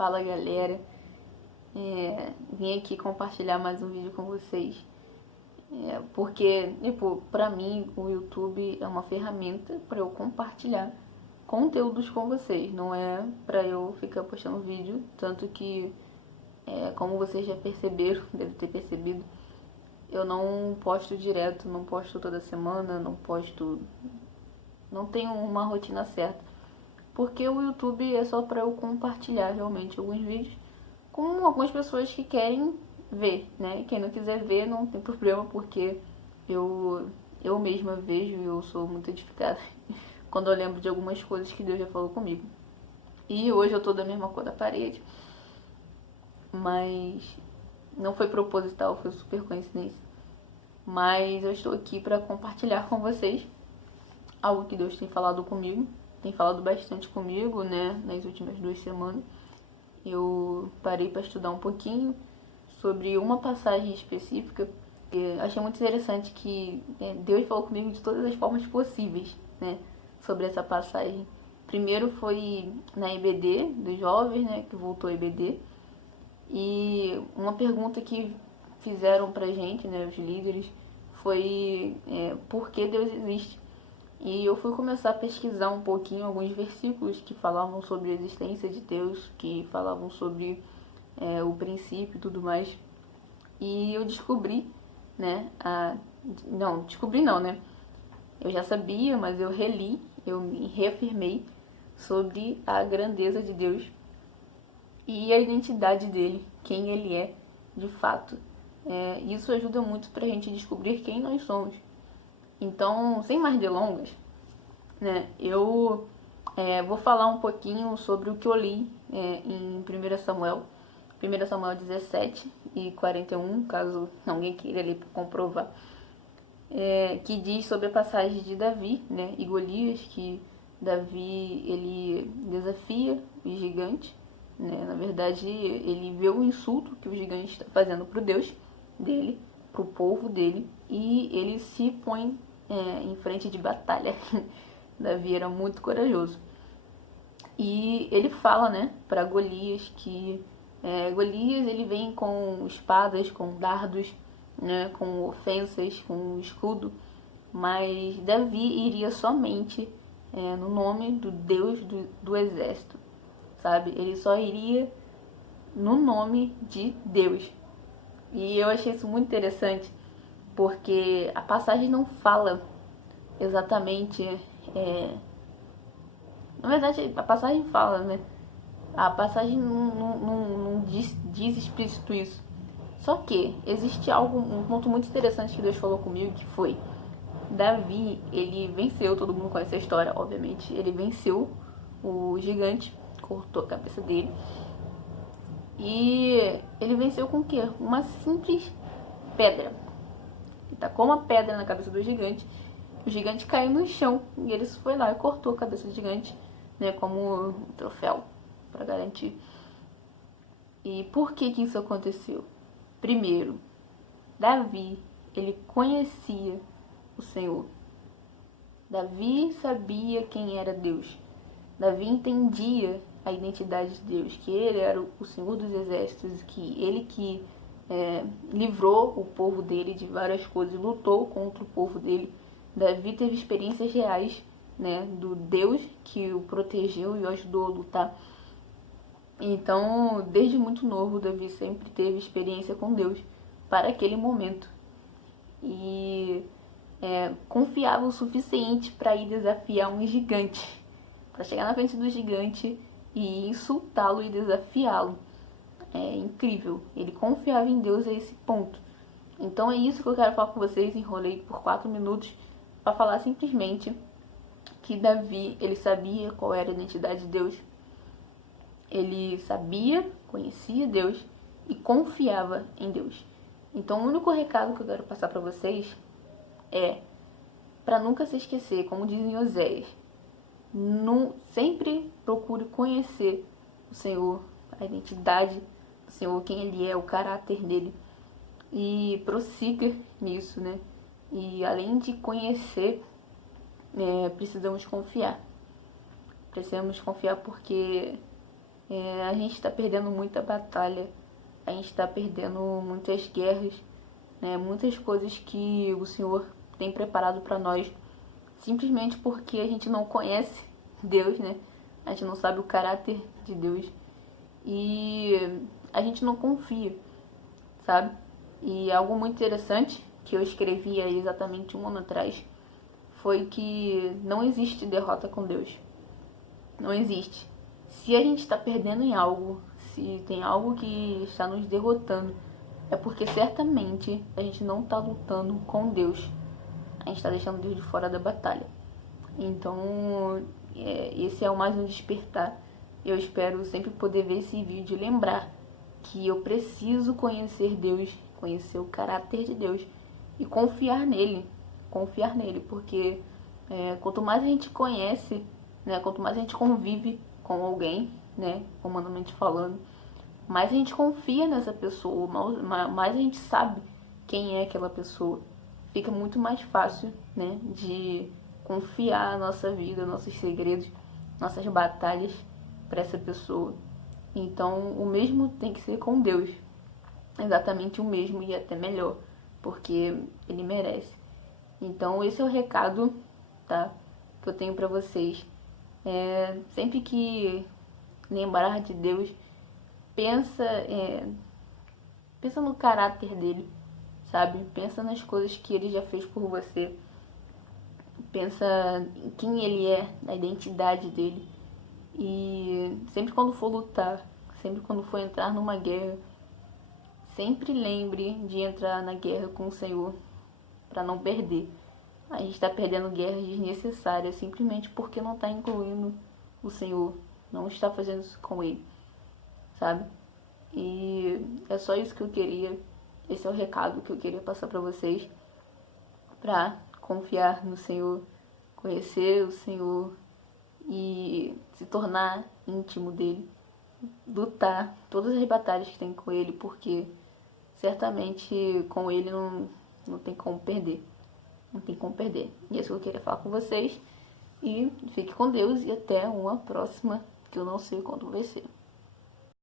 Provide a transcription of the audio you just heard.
Fala galera, vim aqui compartilhar mais um vídeo com vocês, porque, tipo, pra mim o YouTube é uma ferramenta pra eu compartilhar conteúdos com vocês, não é pra eu ficar postando vídeo, tanto que, como vocês já perceberam, devem ter percebido, eu não posto direto, não posto toda semana, não tenho uma rotina certa. Porque o YouTube é só pra eu compartilhar realmente alguns vídeos com algumas pessoas que querem ver, né? Quem não quiser ver não tem problema, porque eu mesma vejo e eu sou muito edificada quando eu lembro de algumas coisas que Deus já falou comigo. E hoje eu tô da mesma cor da parede, mas não foi proposital, foi super coincidência. Mas eu estou aqui para compartilhar com vocês algo que Deus tem falado comigo, tem falado bastante comigo, né, nas últimas 2 semanas. Eu parei para estudar um pouquinho sobre uma passagem específica. Achei muito interessante que Deus falou comigo de todas as formas possíveis, né, sobre essa passagem. Primeiro foi na EBD dos jovens, né, que voltou a EBD. E uma pergunta que fizeram pra gente, né, os líderes, foi por que Deus existe? E eu fui começar a pesquisar um pouquinho alguns versículos que falavam sobre a existência de Deus, que falavam sobre o princípio e tudo mais. E eu descobri, né, não, descobri não, né? Eu já sabia, mas eu reli, eu me reafirmei sobre a grandeza de Deus e a identidade dele, quem ele é de fato. Isso ajuda muito pra gente descobrir quem nós somos. Então, sem mais delongas, né, eu vou falar um pouquinho sobre o que eu li em 1 Samuel. 1 Samuel 17 e 41, caso alguém queira ler para comprovar. Que diz sobre a passagem de Davi, né, e Golias, que Davi ele desafia o gigante, né, na verdade ele vê o insulto que o gigante está fazendo pro Deus dele, pro povo dele, e ele se põe em frente de batalha. Davi era muito corajoso. E ele fala, né, para Golias que Golias ele vem com espadas, com dardos, né, com ofensas, com escudo, mas Davi iria somente no nome do Deus do exército, sabe? Ele só iria no nome de Deus. E eu achei isso muito interessante, porque a passagem não fala exatamente. Na verdade, a passagem fala, né? A passagem não diz explícito isso. Só que existe um ponto muito interessante que Deus falou comigo, que foi Davi, ele venceu, todo mundo conhece a história, obviamente. Ele venceu o gigante, cortou a cabeça dele. E ele venceu com o quê? Uma simples pedra. Ele tacou uma pedra na cabeça do gigante. O gigante caiu no chão e ele foi lá e cortou a cabeça do gigante, né, como um troféu para garantir. E por que isso aconteceu? Primeiro, Davi, ele conhecia o Senhor. Davi sabia quem era Deus. Davi entendia a identidade de Deus, que ele era o Senhor dos exércitos, que ele que livrou o povo dele de várias coisas, lutou contra o povo dele. Davi teve experiências reais, né, do Deus que o protegeu e o ajudou a lutar. Então, desde muito novo, Davi sempre teve experiência com Deus para aquele momento. E confiava o suficiente para ir desafiar um gigante, para chegar na frente do gigante e insultá-lo e desafiá-lo. É incrível, ele confiava em Deus a esse ponto. Então é isso que eu quero falar com vocês. Enrolei por 4 minutos para falar simplesmente que Davi, ele sabia qual era a identidade de Deus. Ele sabia, conhecia Deus e confiava em Deus. Então o único recado que eu quero passar para vocês é para nunca se esquecer, como diz em Oséias, sempre procure conhecer o Senhor, a identidade do Senhor, quem Ele é, o caráter dele, e prossiga nisso, né? E além de conhecer, precisamos confiar. Precisamos confiar porque A gente está perdendo muita batalha, a gente está perdendo muitas guerras, né? Muitas coisas que o Senhor tem preparado para nós, simplesmente porque a gente não conhece Deus, né? A gente não sabe o caráter de Deus e a gente não confia, sabe? E algo muito interessante que eu escrevi aí exatamente 1 ano atrás foi que não existe derrota com Deus. Não existe. Se a gente está perdendo em algo, se tem algo que está nos derrotando, é porque certamente a gente não está lutando com Deus. A gente está deixando Deus de fora da batalha. Então, esse é o mais um despertar. Eu espero sempre poder ver esse vídeo e lembrar que eu preciso conhecer Deus, conhecer o caráter de Deus e confiar nele, porque quanto mais a gente conhece, né, quanto mais a gente convive com alguém, né, humanamente falando, mais a gente confia nessa pessoa, mais a gente sabe quem é aquela pessoa. Fica muito mais fácil, né, de confiar a nossa vida, nossos segredos, nossas batalhas para essa pessoa. Então, o mesmo tem que ser com Deus. Exatamente o mesmo e até melhor, porque ele merece. Então, esse é o recado, tá, que eu tenho para vocês. Sempre que lembrar de Deus, pensa no caráter dele, sabe? Pensa nas coisas que ele já fez por você. Pensa em quem ele é, na identidade dele. E sempre quando for lutar, sempre quando for entrar numa guerra, sempre lembre de entrar na guerra com o Senhor para não perder. A gente está perdendo guerras desnecessárias simplesmente porque não está incluindo o Senhor, não está fazendo isso com Ele, sabe? E é só isso que eu queria. Esse é o recado que eu queria passar para vocês, para confiar no Senhor, conhecer o Senhor e se tornar íntimo dele, lutar todas as batalhas que tem com ele, porque certamente com ele não tem como perder. Não tem como perder. E é isso que eu queria falar com vocês. E fique com Deus e até uma próxima, que eu não sei quando vai ser.